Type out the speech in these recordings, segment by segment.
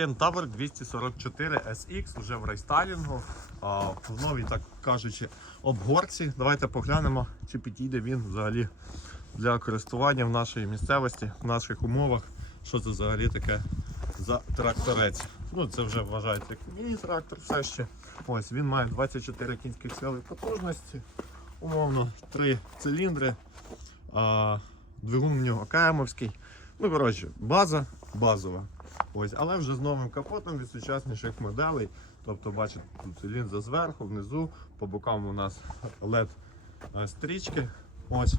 Кентавр 244 SX вже в рейстайлінгу, а, в новій, так кажучи, обгорці. Давайте поглянемо, чи підійде він взагалі для користування в нашій місцевості, в наших умовах. Що це взагалі таке за тракторець? Ну, це вже вважається як міні-трактор все ще. Ось він має 24 кінських сили потужності, умовно 3 циліндри, двигун в нього КМовський. Ну, коротше, база базова. Ось, але вже з новим капотом від сучасніших моделей. Тобто, бачите, тут лінза зверху, внизу, по бокам у нас LED е. Ось.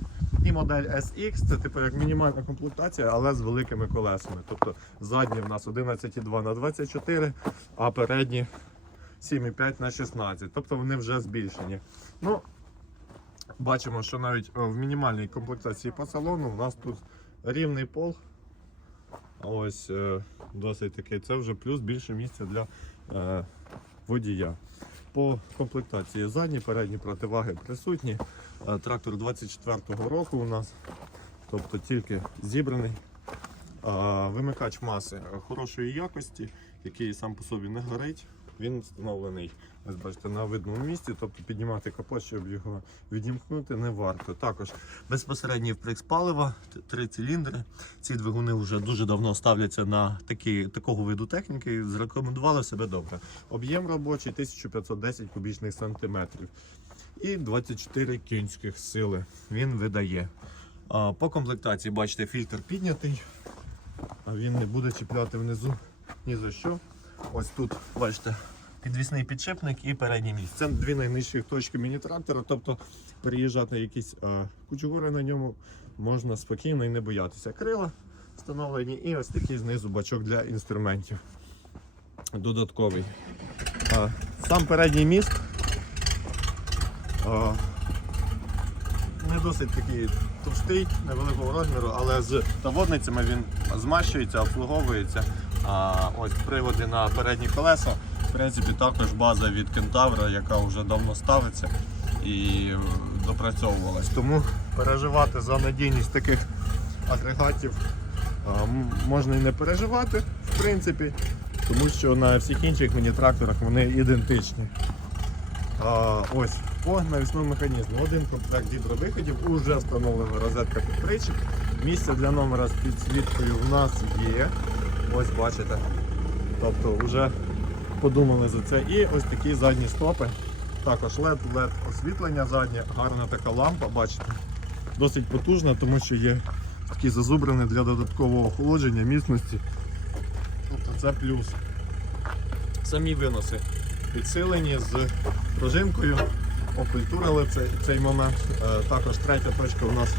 І модель SX це типу як мінімальна комплектація, але з великими колесами. Тобто задні в нас 11,2 на 24, а передні 7,5 на 16. Тобто вони вже збільшені. Ну, бачимо, що навіть в мінімальній комплектації по салону у нас тут рівний пол. Ось е, досить такий. Це вже плюс більше місця для е, водія. По комплектації задні, передні противаги присутні. Е, Трактор 24-го року у нас, тобто тільки зібраний. Е, Вимикач маси хорошої якості, який сам по собі не горить. Він встановлений, ось бачите, на видному місці, тобто піднімати капот, щоб його відімкнути, не варто. Також безпосередній вприкс палива, три циліндри. Ці двигуни вже дуже давно ставляться на такі, такого виду техніки, зарекомендували себе добре. Об'єм робочий 1510 кубічних сантиметрів і 24 кінських сили він видає. По комплектації, бачите, фільтр піднятий, а він не буде чіпляти внизу ні за що. Ось тут, бачите, підвісний підшипник і передній місць. Це дві найнижчі точки міні-трактора, тобто переїжджати якісь а, кучугури на ньому можна спокійно і не боятися. Крила встановлені і ось такий знизу бачок для інструментів. Додатковий. А, сам передній міст а, не досить такий товстий, невеликого розміру, але з таводницями він змащується, обслуговується. А ось приводи на передні колеса, в принципі, також база від кентавра, яка вже давно ставиться і е, допрацьовувалась. Тому переживати за надійність таких агрегатів можна і не переживати, в принципі, тому що на всіх інших міні-тракторах вони ідентичні. А, ось по навісному механізму. Один комплект гідровиходів, уже встановлена розетка під причіп. Місце для номера з підсвіткою в нас є. Ось бачите. Тобто вже подумали за це. І ось такі задні стопи. Також LED, LED освітлення заднє, гарна така лампа, бачите. Досить потужна, тому що є такі зазубрини для додаткового охолодження, міцності. Тобто це плюс. Самі виноси підсилені з пружинкою. Окультурили цей, цей момент. Е, також третя точка у нас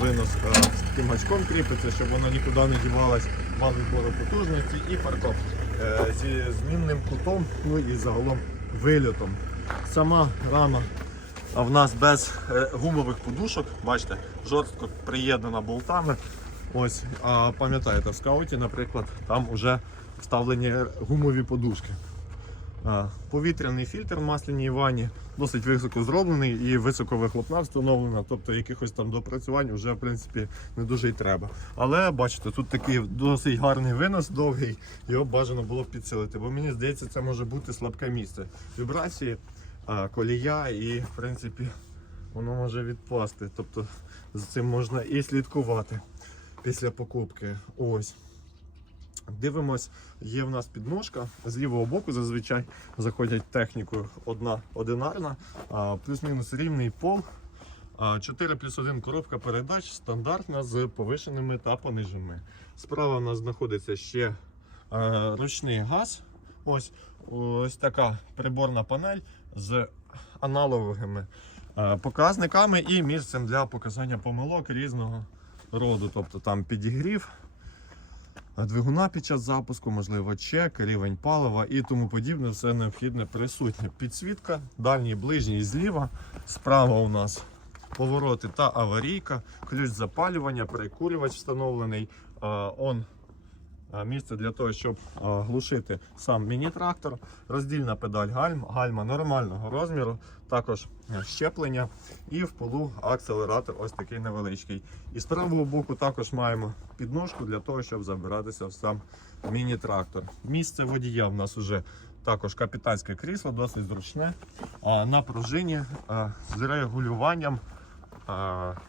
винос е, з таким гачком кріпиться, щоб вона нікуди не дівалась, вал відбору потужності і фаркоп е, зі змінним кутом, ну і загалом вильотом. Сама рама в нас без е, гумових подушок, бачите, жорстко приєднана болтами. Ось, а пам'ятаєте, в скауті, наприклад, там вже вставлені гумові подушки. Повітряний фільтр в масляній ванні досить високо зроблений і високо вихлопна встановлена, тобто якихось там допрацювань вже в принципі не дуже й треба. Але бачите, тут такий досить гарний винос довгий, його бажано було підсилити, бо мені здається, це може бути слабке місце. Вібрації, колія і в принципі воно може відпасти. Тобто за цим можна і слідкувати після покупки. Ось. Дивимось, є в нас підножка. З лівого боку зазвичай заходять технікою одна одинарна, плюс-мінус рівний пол. 4 плюс 1 коробка передач стандартна з повишеними та пониженими. Справа у нас знаходиться ще ручний газ. Ось, ось така приборна панель з аналоговими показниками і місцем для показання помилок різного роду. Тобто там підігрів, двигуна під час запуску, можливо, чек, рівень палива і тому подібне, все необхідне присутнє. Підсвітка, дальній, ближній зліва, справа у нас повороти та аварійка, ключ запалювання, перекурювач встановлений, он е, місце для того, щоб е, глушити сам міні-трактор, роздільна педаль гальм, гальма нормального розміру, також е, щеплення і в полу акселератор ось такий невеличкий. І з правого боку також маємо підножку для того, щоб забиратися в сам міні-трактор. Місце водія в нас вже також капітанське крісло, досить зручне. На пружині з регулюванням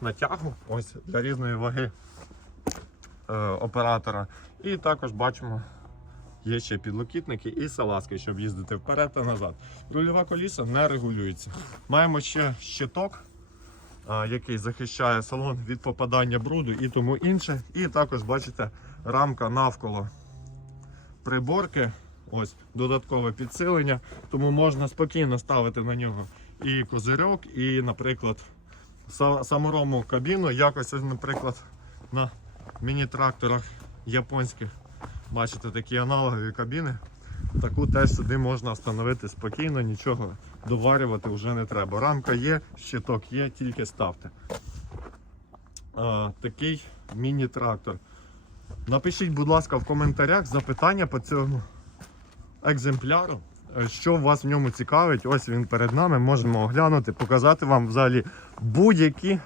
натягу ось для різної ваги е, оператора. І також бачимо. Є ще підлокітники і салазки, щоб їздити вперед та назад. Рульова коліса не регулюється. Маємо ще щиток, який захищає салон від попадання бруду і тому інше. І також бачите рамка навколо приборки. Ось додаткове підсилення, тому можна спокійно ставити на нього і козирьок, і, наприклад, саморому кабіну. Якось, наприклад, на міні-тракторах японських. Бачите, такі аналогові кабіни. Таку теж сюди можна встановити спокійно, нічого доварювати вже не треба. Рамка є, щиток є, тільки ставте. А, такий міні-трактор. Напишіть, будь ласка, в коментарях запитання по цьому екземпляру. Що вас в ньому цікавить, ось він перед нами, можемо оглянути, показати вам взагалі будь-які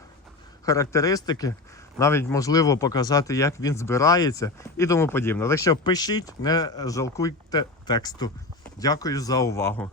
характеристики, навіть можливо показати, як він збирається і тому подібне. Так що пишіть, не жалкуйте тексту. Дякую за увагу.